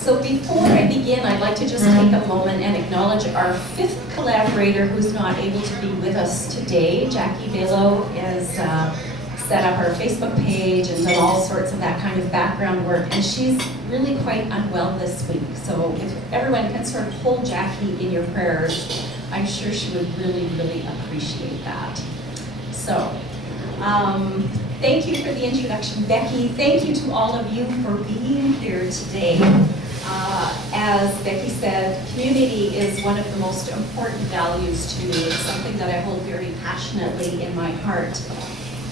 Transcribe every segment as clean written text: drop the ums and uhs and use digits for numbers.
So before I begin, I'd like to just take a moment and acknowledge our fifth collaborator who's not able to be with us today. Jackie Bello has set up our Facebook page and done all sorts of that kind of background work, and she's really quite unwell this week. So if everyone can sort of hold Jackie in your prayers, I'm sure she would really, really appreciate that. So, thank you for the introduction, Becky. Thank you to all of you for being here today. As Becky said, community is one of the most important values to me. It's something that I hold very passionately in my heart.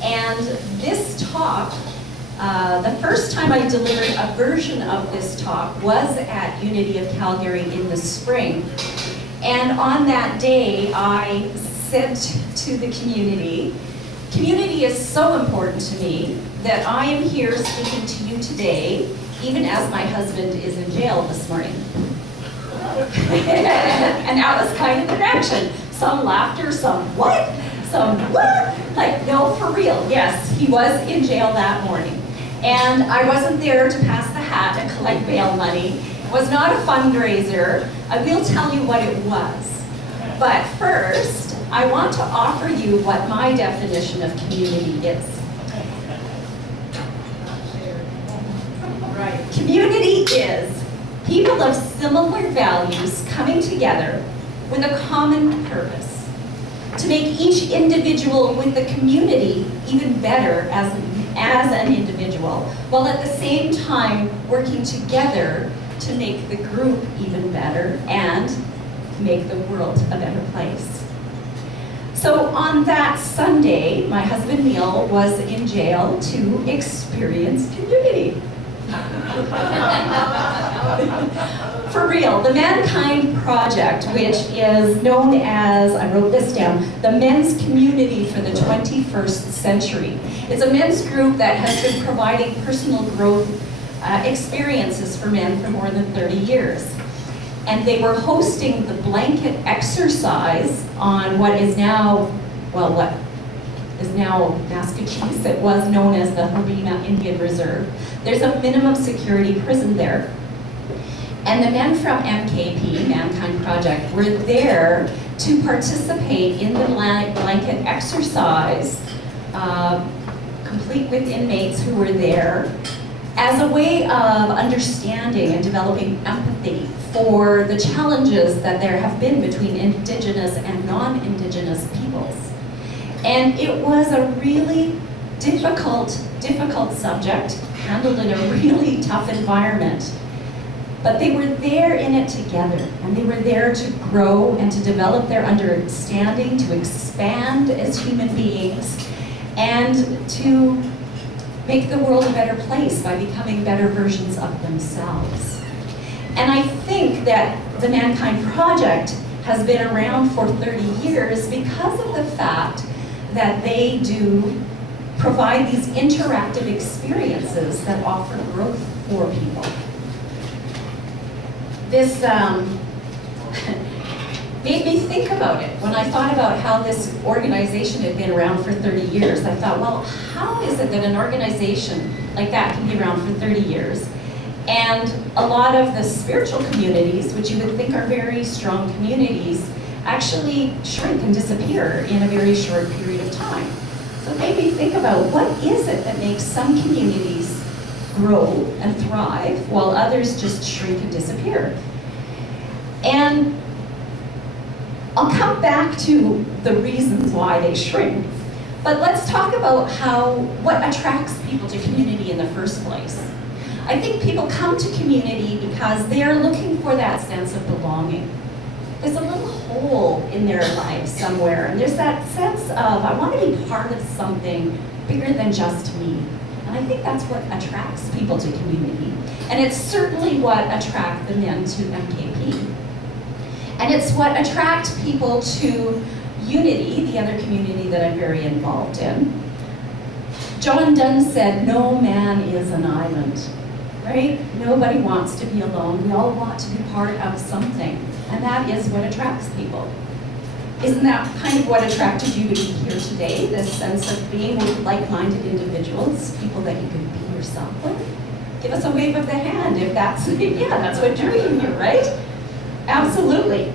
And this talk, the first time I delivered a version of this talk was at Unity of Calgary in the spring. And on that day, I said to the community is so important to me that I am here speaking to you today, even as my husband is in jail this morning. And that was kind of the reaction. Some laughter, some what? Some what? Like, no, for real. Yes, he was in jail that morning. And I wasn't there to pass the hat and collect bail money. It was not a fundraiser. I will tell you what it was. But first, I want to offer you what my definition of community is. Right. Community is people of similar values coming together with a common purpose to make each individual with the community even better as an individual, while at the same time working together to make the group even better and make the world a better place. So on that Sunday, my husband Neil was in jail to experience community. For real, the Mankind Project, which is known as, I wrote this down, the Men's Community for the 21st Century. It's a men's group that has been providing personal growth experiences for men for more than 30 years. And they were hosting the blanket exercise on what is now, well, what is now Massachusetts, was known as the Habima Indian Reserve. There's a minimum security prison there. And the men from MKP, Mankind Project, were there to participate in the blanket exercise, complete with inmates who were there, as a way of understanding and developing empathy for the challenges that there have been between Indigenous and non-Indigenous peoples. And it was a really difficult subject, handled in a really tough environment. But they were there in it together, and they were there to grow and to develop their understanding, to expand as human beings, and to make the world a better place by becoming better versions of themselves. And I think that the Mankind Project has been around for 30 years because of the fact that they do provide these interactive experiences that offer growth for people. This made me think about it. When I thought about how this organization had been around for 30 years, I thought, well, how is it that an organization like that can be around for 30 years? And a lot of the spiritual communities, which you would think are very strong communities, actually shrink and disappear in a very short period of time. So it made me think about what is it that makes some communities grow and thrive while others just shrink and disappear. And I'll come back to the reasons why they shrink, but let's talk about what attracts people to community in the first place. I think people come to community because they're looking for that sense of belonging. There's a little hole in their life somewhere, and there's that sense of, I want to be part of something bigger than just me. And I think that's what attracts people to community. And it's certainly what attracts the men to MKP. And it's what attracts people to Unity, the other community that I'm very involved in. John Donne said, no man is an island, right? Nobody wants to be alone. We all want to be part of something. And that is what attracts people. Isn't that kind of what attracted you to be here today? This sense of being with like-minded individuals, people that you can be yourself with? Give us a wave of the hand if that's, yeah, that's what drew you here, right? Absolutely.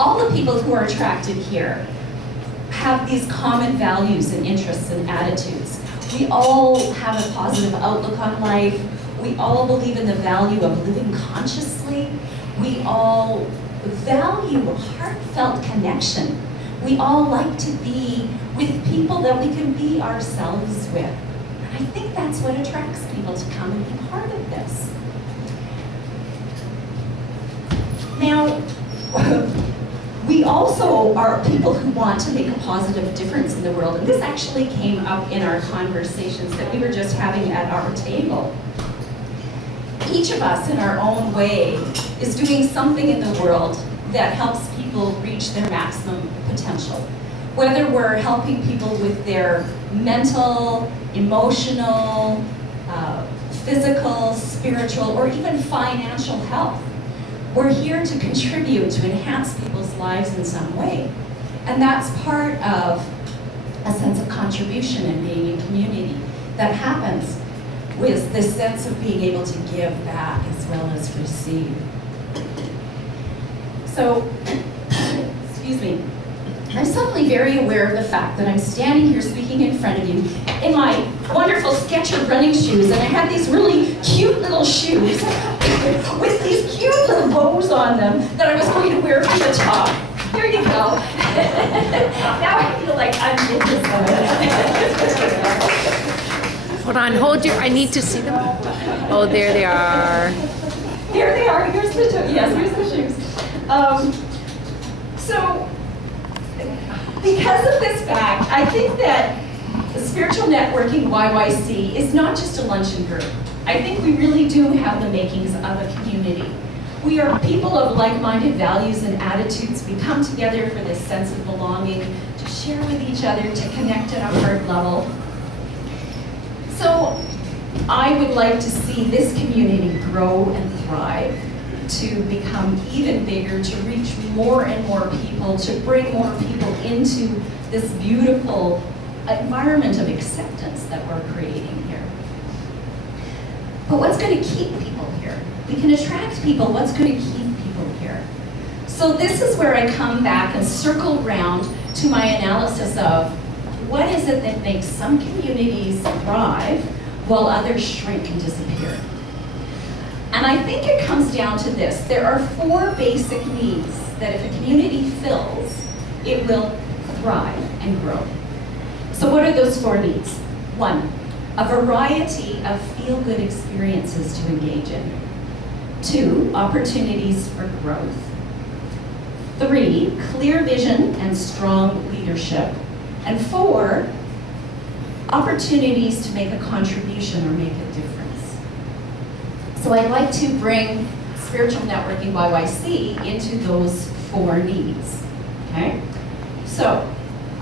All the people who are attracted here have these common values and interests and attitudes. We all have a positive outlook on life. We all believe in the value of living consciously. We all value heartfelt connection. We all like to be with people that we can be ourselves with. And I think that's what attracts people to come and be part of this. Now, we also are people who want to make a positive difference in the world. And this actually came up in our conversations that we were just having at our table. Each of us in our own way is doing something in the world that helps people reach their maximum potential. Whether we're helping people with their mental, emotional, physical, spiritual, or even financial health. We're here to contribute to enhance people's lives in some way. And that's part of a sense of contribution and being in community that happens with this sense of being able to give back as well as receive. So, excuse me, I'm suddenly very aware of the fact that I'm standing here speaking in front of you in my wonderful Skechers running shoes, and I had these really cute little shoes with these cute little bows on them that I was going to wear from the top. There you go. Now I feel like I'm in this. Hold on, hold your, I need to see them. Oh, there they are. Here they are, here's the, yes, here's the shoes. So, because of this fact, I think that the Spiritual Networking YYC is not just a luncheon group. I think we really do have the makings of a community. We are people of like-minded values and attitudes. We come together for this sense of belonging, to share with each other, to connect at a heart level. So I would like to see this community grow and thrive, to become even bigger, to reach more and more people, to bring more people into this beautiful environment of acceptance that we're creating here. But what's going to keep people here? We can attract people. What's going to keep people here? So this is where I come back and circle round to my analysis of what is it that makes some communities thrive while others shrink and disappear. And I think it comes down to this. There are 4 basic needs that if a community fills, it will thrive and grow. So what are those 4 needs? 1, a variety of feel-good experiences to engage in. 2, opportunities for growth. 3, clear vision and strong leadership. And 4, opportunities to make a contribution or make a difference. So I'd like to bring Spiritual Networking YYC into those 4 needs, okay? So,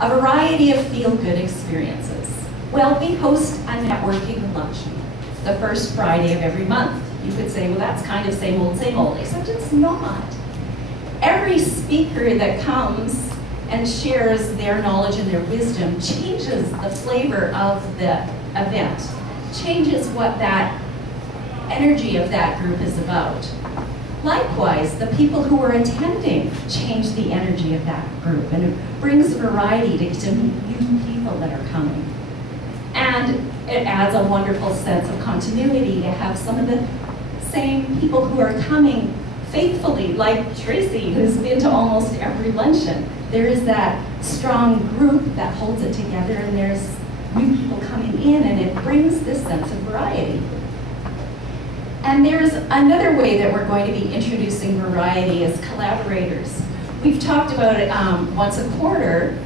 a variety of feel-good experiences. Well, we host a networking luncheon the first Friday of every month. You could say, well, that's kind of same old, except it's not. Every speaker that comes and shares their knowledge and their wisdom changes the flavor of the event, changes what that energy of that group is about. Likewise, the people who are attending change the energy of that group, and it brings variety to new people that are coming. And it adds a wonderful sense of continuity to have some of the same people who are coming faithfully, like Tracy, who's been to almost every luncheon. There is that strong group that holds it together, and there's new people coming in, and it brings this sense of variety. And there's another way that we're going to be introducing variety as collaborators. We've talked about it once a quarter,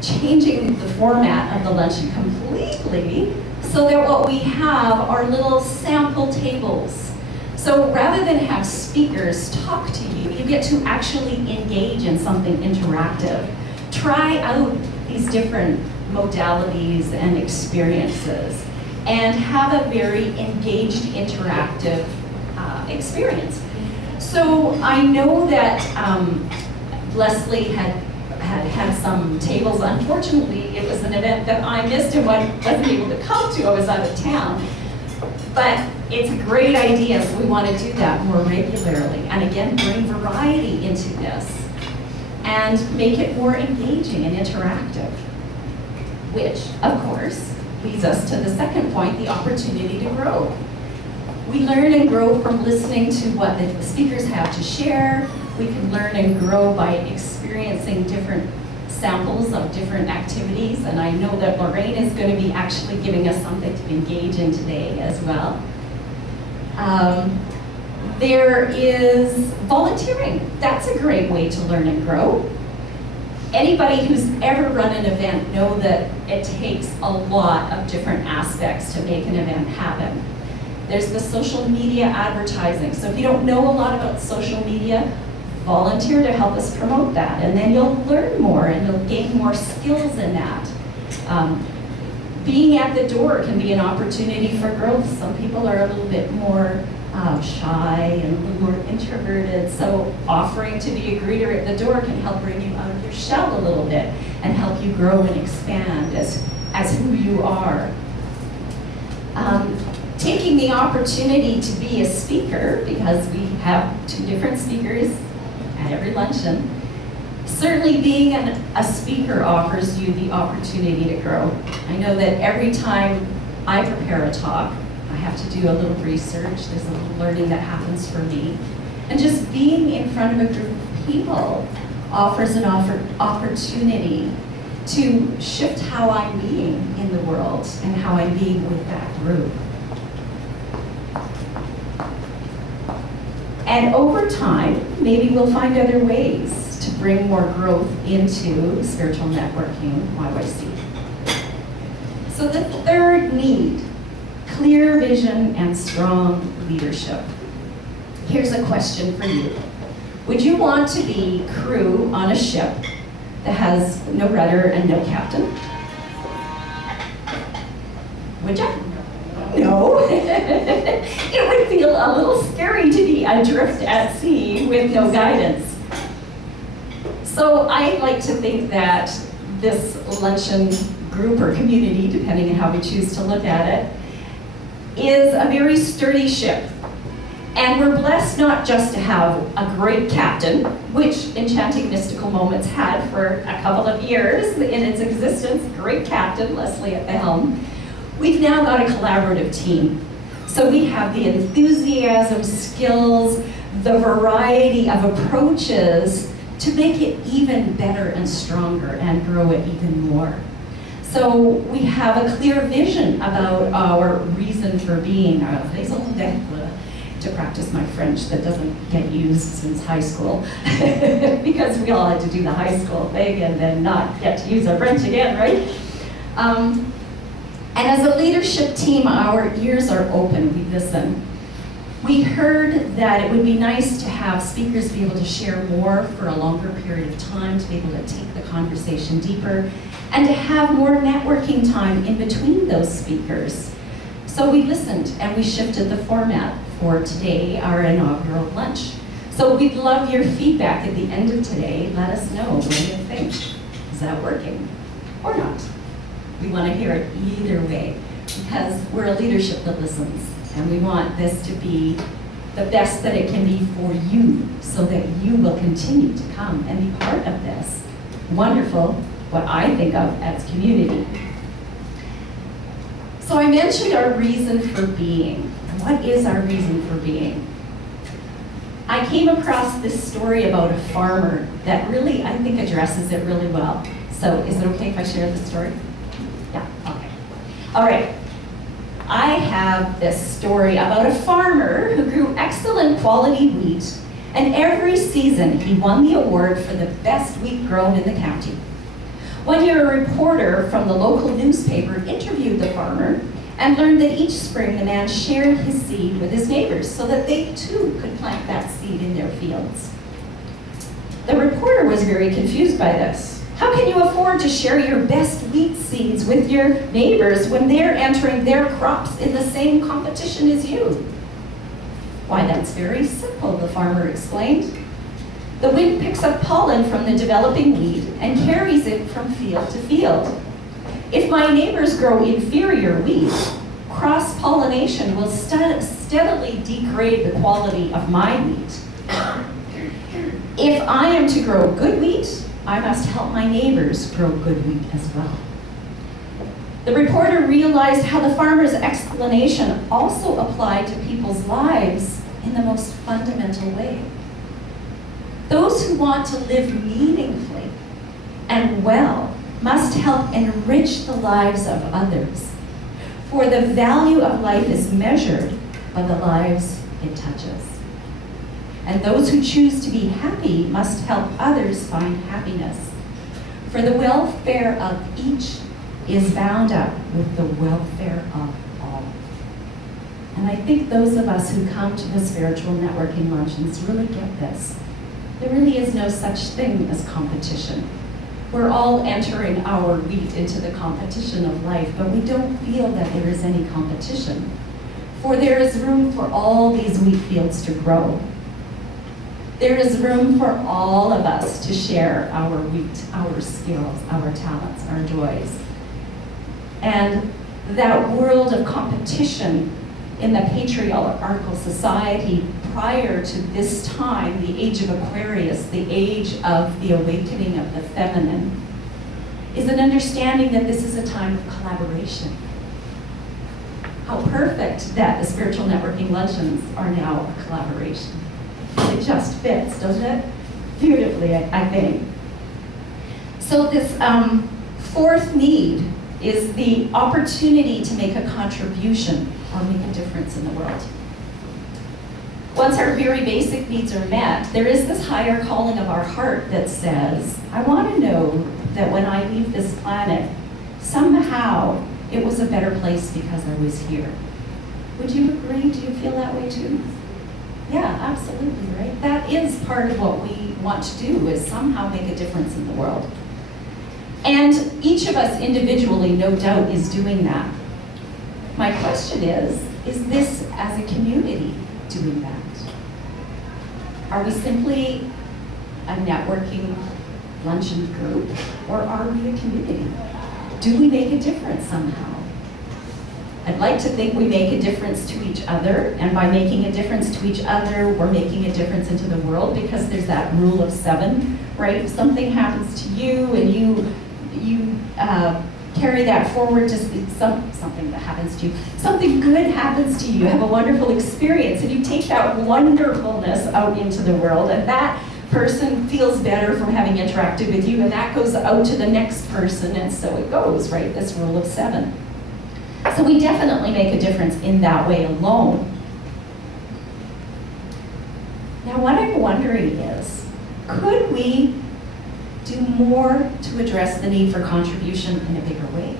changing the format of the luncheon completely so that what we have are little sample tables. So rather than have speakers talk to you, you get to actually engage in something interactive. Try out these different modalities and experiences and have a very engaged, interactive experience. So I know that Leslie had some tables. Unfortunately, it was an event that I missed and wasn't able to come to. I was out of town. But it's a great idea, so we want to do that more regularly. And again, bring variety into this and make it more engaging and interactive. Which, of course, leads us to the second point, the opportunity to grow. We learn and grow from listening to what the speakers have to share. We can learn and grow by experiencing different samples of different activities, and I know that Lorraine is going to be actually giving us something to engage in today as well. There is volunteering. That's a great way to learn and grow. Anybody who's ever run an event know that it takes a lot of different aspects to make an event happen. There's the social media advertising. So if you don't know a lot about social media, volunteer to help us promote that, and then you'll learn more and you'll gain more skills in that. Being at the door can be an opportunity for growth. Some people are a little bit more shy and a little more introverted, so offering to be a greeter at the door can help bring you out of your shell a little bit and help you grow and expand as who you are. Taking the opportunity to be a speaker, because we have 2 different speakers at every luncheon, certainly being a speaker offers you the opportunity to grow. I know that every time I prepare a talk, I have to do a little research. There's a little learning that happens for me. And just being in front of a group of people offers an opportunity to shift how I'm being in the world and how I'm being with that group. And over time, maybe we'll find other ways to bring more growth into spiritual networking, YYC. So the third need, clear vision and strong leadership. Here's a question for you. Would you want to be crew on a ship that has no rudder and no captain? Would you? No. It would feel a little scary to be adrift at sea with no guidance. So I like to think that this luncheon group or community, depending on how we choose to look at it, is a very sturdy ship. And we're blessed not just to have a great captain, which Enchanting Mystical Moments had for a couple of years in its existence, great captain, Leslie at the helm. We've now got a collaborative team. So we have the enthusiasm, skills, the variety of approaches to make it even better and stronger and grow it even more. So we have a clear vision about our reason for being, our raison d'être, to practice my French that doesn't get used since high school, because we all had to do the high school thing and then not get to use our French again, right? And as a leadership team, our ears are open, we listen. We heard that it would be nice to have speakers be able to share more for a longer period of time, to be able to take the conversation deeper, and to have more networking time in between those speakers. So we listened and we shifted the format for today, our inaugural lunch. So we'd love your feedback at the end of today. Let us know what you think. Is that working or not? We want to hear it either way, because we're a leadership that listens, and we want this to be the best that it can be for you, so that you will continue to come and be part of this wonderful, what I think of as community. So I mentioned our reason for being. What is our reason for being? I came across this story about a farmer that really, I think, addresses it really well. So is it okay if I share the story? Yeah, okay. All right. I have this story about a farmer who grew excellent quality wheat, and every season he won the award for the best wheat grown in the county. One year, a reporter from the local newspaper interviewed the farmer and learned that each spring the man shared his seed with his neighbors so that they too could plant that seed in their fields. The reporter was very confused by this. How can you afford to share your best wheat seeds with your neighbors when they're entering their crops in the same competition as you? Why, that's very simple, the farmer explained. The wind picks up pollen from the developing wheat and carries it from field to field. If my neighbors grow inferior wheat, cross-pollination will steadily degrade the quality of my wheat. If I am to grow good wheat, I must help my neighbors grow good wheat as well. The reporter realized how the farmer's explanation also applied to people's lives in the most fundamental way. Those who want to live meaningfully and well must help enrich the lives of others, for the value of life is measured by the lives it touches. And those who choose to be happy must help others find happiness, for the welfare of each is bound up with the welfare of all. And I think those of us who come to the spiritual networking luncheons really get this. There really is no such thing as competition. We're all entering our wheat into the competition of life, but we don't feel that there is any competition, for there is room for all these wheat fields to grow. There is room for all of us to share our wheat, our skills, our talents, our joys. And that world of competition in the patriarchal society prior to this time, the age of Aquarius, the age of the awakening of the feminine, is an understanding that this is a time of collaboration. How perfect that the spiritual networking luncheons are now a collaboration. It just fits, doesn't it? Beautifully, I think. So this fourth need is the opportunity to make a contribution or make a difference in the world. Once our very basic needs are met, there is this higher calling of our heart that says, I want to know that when I leave this planet, somehow it was a better place because I was here. Would you agree? Do you feel that way too? Yeah, absolutely, right? That is part of what we want to do, is somehow make a difference in the world. And each of us individually, no doubt, is doing that. My question is this as a community doing that? Are we simply a networking luncheon group, or are we a community? Do we make a difference somehow? I'd like to think we make a difference to each other, and by making a difference to each other, we're making a difference into the world, because there's that rule of 7, right? If something happens to you and you carry that forward, just something that happens to you, something good happens to you, you have a wonderful experience, and you take that wonderfulness out into the world, and that person feels better from having interacted with you, and that goes out to the next person, and so it goes, right? This rule of 7. So we definitely make a difference in that way alone. Now what I'm wondering is, could we do more to address the need for contribution in a bigger way?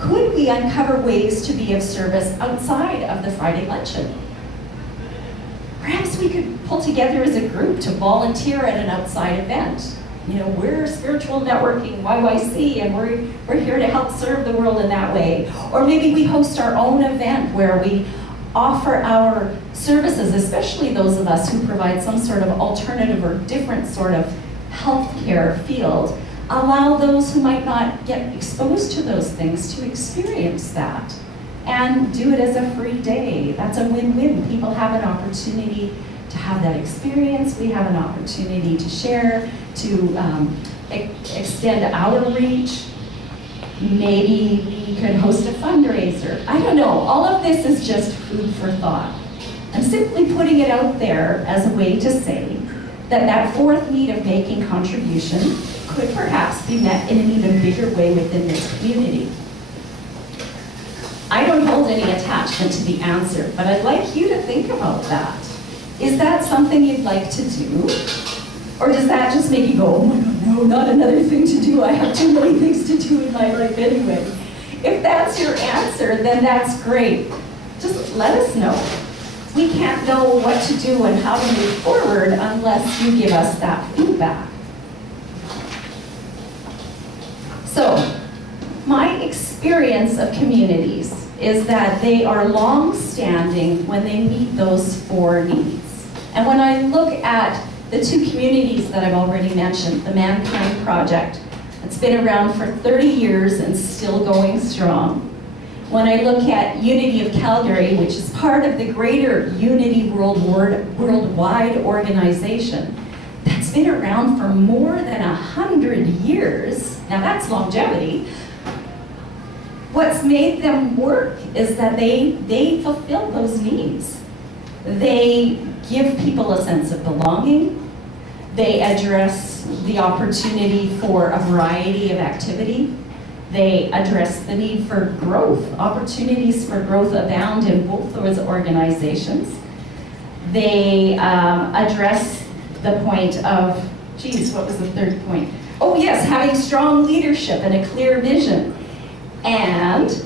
Could we uncover ways to be of service outside of the Friday luncheon? Perhaps we could pull together as a group to volunteer at an outside event. You know, we're spiritual networking, YYC, and we're here to help serve the world in that way. Or maybe we host our own event where we offer our services, especially those of us who provide some sort of alternative or different sort of healthcare field, allow those who might not get exposed to those things to experience that and do it as a free day. That's a win-win. People have an opportunity to have that experience. We have an opportunity to share, to extend our reach. Maybe we could host a fundraiser. I don't know. All of this is just food for thought. I'm simply putting it out there as a way to say that that fourth need of making contribution could perhaps be met in an even bigger way within this community. I don't hold any attachment to the answer, but I'd like you to think about that. Is that something you'd like to do? Or does that just make you go, oh my God, no, not another thing to do. I have too many things to do in my life anyway. If that's your answer, then that's great. Just let us know. We can't know what to do and how to move forward unless you give us that feedback. So, my experience of communities is that they are long-standing when they meet those 4 needs. And when I look at the 2 communities that I've already mentioned, the Mankind Project, it's been around for 30 years and still going strong, when I look at Unity of Calgary, which is part of the greater Unity worldwide organization, that's been around for more than 100 years. Now that's longevity. What's made them work is that they fulfill those needs. They give people a sense of belonging. They address the opportunity for a variety of activity. They address the need for growth. Opportunities for growth abound in both those organizations. They address the point of, geez, what was the third point? Oh yes, having strong leadership and a clear vision. And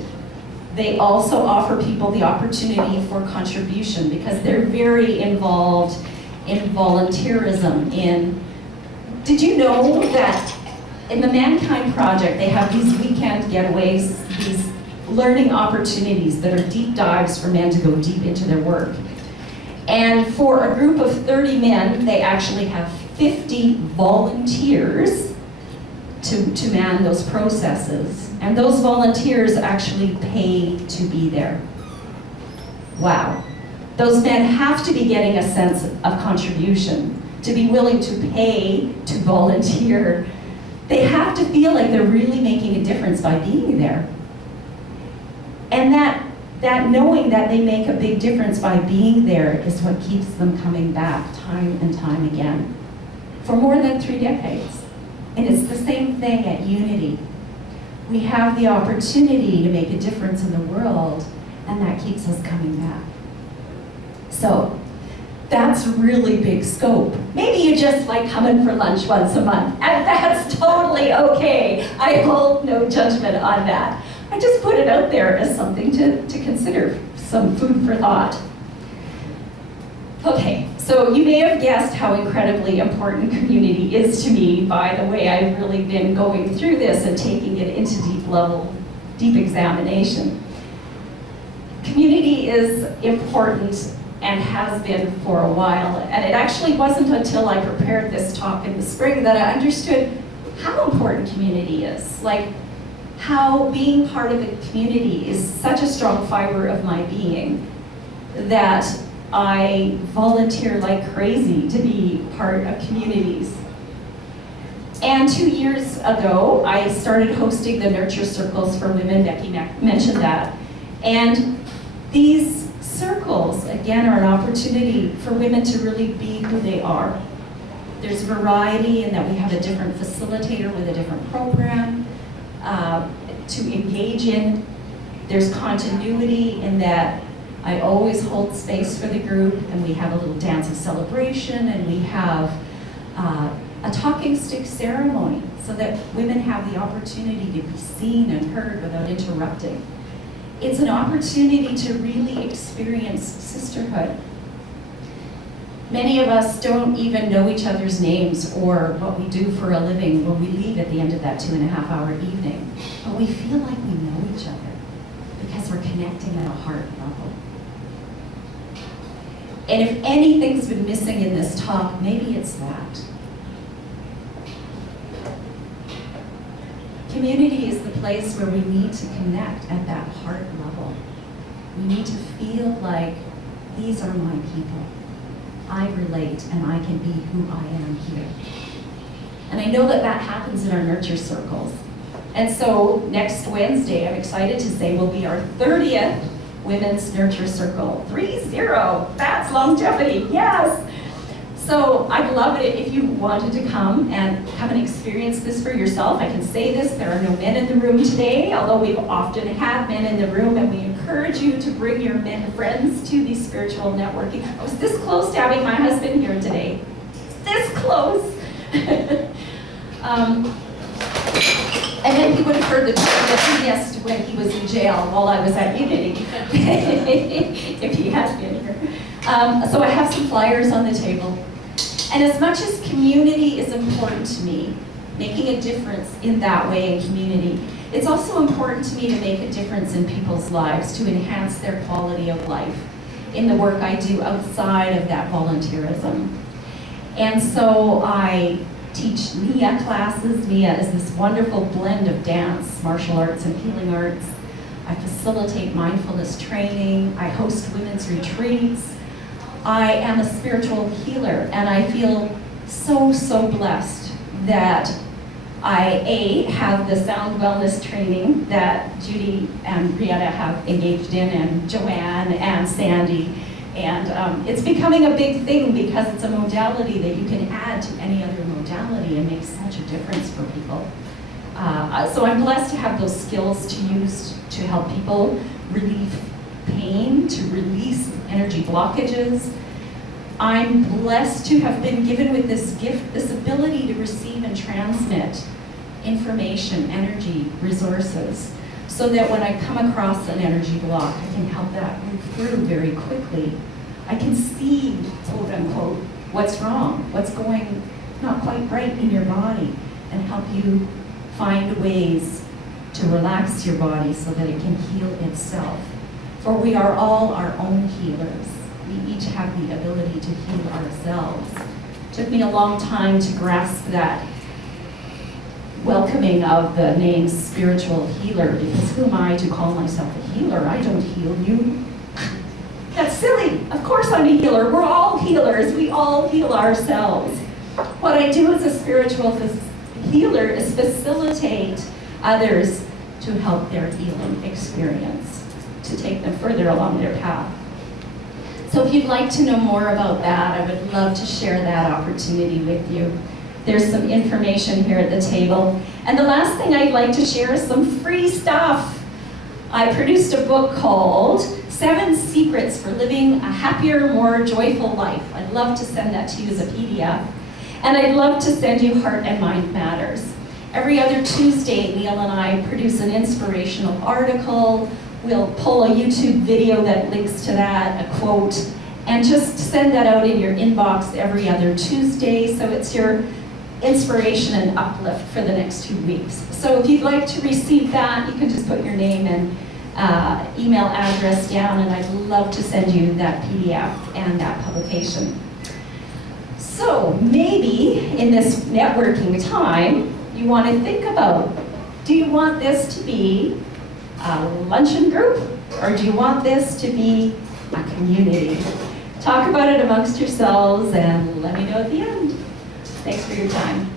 they also offer people the opportunity for contribution because they're very involved in volunteerism. Did you know that in the Mankind Project, they have these weekend getaways, these learning opportunities that are deep dives for men to go deep into their work. And for a group of 30 men, they actually have 50 volunteers to man those processes. And those volunteers actually pay to be there. Wow. Those men have to be getting a sense of contribution, to be willing to pay to volunteer. They have to feel like they're really making a difference by being there. And that knowing that they make a big difference by being there is what keeps them coming back time and time again for more than 3 decades. And it's the same thing at Unity. We have the opportunity to make a difference in the world, and that keeps us coming back. So that's really big scope. Maybe you just like coming for lunch once a month, and that's totally okay. I hold no judgment on that. I just put it out there as something to consider, some food for thought. Okay, so you may have guessed how incredibly important community is to me by the way I've really been going through this and taking it into deep examination. Community is important and has been for a while, and it actually wasn't until I prepared this talk in the spring that I understood how important community is. Like, how being part of a community is such a strong fiber of my being that I volunteer like crazy to be part of communities. And 2 years ago, I started hosting the Nurture Circles for Women. Becky mentioned that. And these circles, again, are an opportunity for women to really be who they are. There's variety in that we have a different facilitator with a different program to engage in. There's continuity in that I always hold space for the group, and we have a little dance of celebration, and we have a talking stick ceremony so that women have the opportunity to be seen and heard without interrupting. It's an opportunity to really experience sisterhood. Many of us don't even know each other's names or what we do for a living when we leave at the end of that 2.5-hour evening. But we feel like we know each other because we're connecting at a heart level. And if anything's been missing in this talk, maybe it's that. Community is the place where we need to connect at that heart level. We need to feel like these are my people. I relate and I can be who I am here. And I know that that happens in our nurture circles. And so next Wednesday, I'm excited to say, will be our 30th Women's Nurture Circle. 30, that's longevity, yes. So I'd love it if you wanted to come and experience this for yourself. I can say this, there are no men in the room today, although we've often had men in the room, and we encourage you to bring your men friends to these spiritual networking. I was this close to having my husband here today. This close. And then he would have heard the term that he missed when he was in jail while I was at Unity, if he had been here. So I have some flyers on the table. And as much as community is important to me, making a difference in that way in community, it's also important to me to make a difference in people's lives, to enhance their quality of life in the work I do outside of that volunteerism. And so I teach NIA classes. NIA is this wonderful blend of dance, martial arts, and healing arts. I facilitate mindfulness training. I host women's retreats. I am a spiritual healer, and I feel so, so blessed that I have the sound wellness training that Judy and Brianna have engaged in, and Joanne and Sandy. And it's becoming a big thing because it's a modality that you can add to any other modality and make such a difference for people. So I'm blessed to have those skills to use to help people relieve pain, to release energy blockages. I'm blessed to have been given with this gift, this ability to receive and transmit information, energy, resources, so that when I come across an energy block, I can help that move through very quickly. I can see, quote unquote, what's wrong, what's going not quite right in your body, and help you find ways to relax your body so that it can heal itself. For we are all our own healers. We each have the ability to heal ourselves. It took me a long time to grasp that welcoming of the name spiritual healer, because who am I to call myself a healer? I don't heal you. That's silly. Of course I'm a healer. We're all healers. We all heal ourselves. What I do as a spiritual healer is facilitate others to help their healing experience, to take them further along their path. So if you'd like to know more about that, I would love to share that opportunity with you. There's some information here at the table. And the last thing I'd like to share is some free stuff. I produced a book called 7 Secrets for Living a Happier, More Joyful Life. I'd love to send that to you as a PDF. And I'd love to send you Heart and Mind Matters. Every other Tuesday, Neil and I produce an inspirational article. We'll pull a YouTube video that links to that, a quote, and just send that out in your inbox every other Tuesday, so it's your inspiration and uplift for the next 2 weeks. So if you'd like to receive that, you can just put your name and email address down, and I'd love to send you that PDF and that publication. So maybe in this networking time, you want to think about, do you want this to be a luncheon group, or do you want this to be a community? Talk about it amongst yourselves and let me know at the end. Thanks for your time.